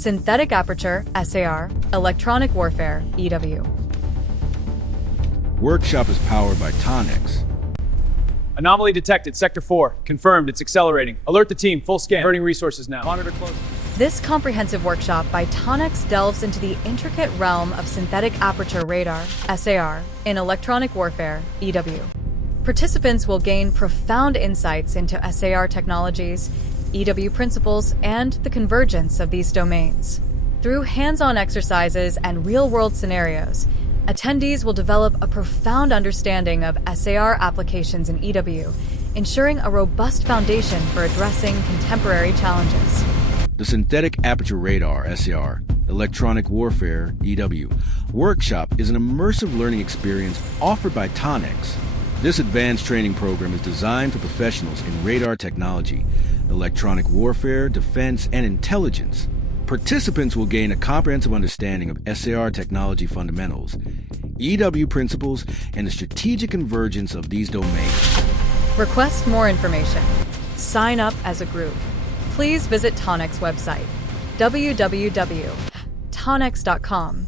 Synthetic Aperture, SAR, Electronic Warfare, EW. Workshop is powered by Tonex. Anomaly detected, Sector 4. Confirmed, it's accelerating. Alert the team, full scan. Burning resources now. Monitor closely. This comprehensive workshop by Tonex delves into the intricate realm of Synthetic Aperture Radar, SAR, in electronic warfare, EW. Participants will gain profound insights into SAR technologies, EW principles, and the convergence of these domains. Through hands-on exercises and real-world scenarios, attendees will develop a profound understanding of SAR applications in EW, ensuring a robust foundation for addressing contemporary challenges. The Synthetic Aperture Radar, SAR, Electronic Warfare, EW, workshop is an immersive learning experience offered by Tonex. This advanced training program is designed for professionals in radar technology, electronic warfare, defense, and intelligence. Participants will gain a comprehensive understanding of SAR technology fundamentals, EW principles, and the strategic convergence of these domains. Request more information. Sign up as a group. Please visit Tonex website, www.tonex.com.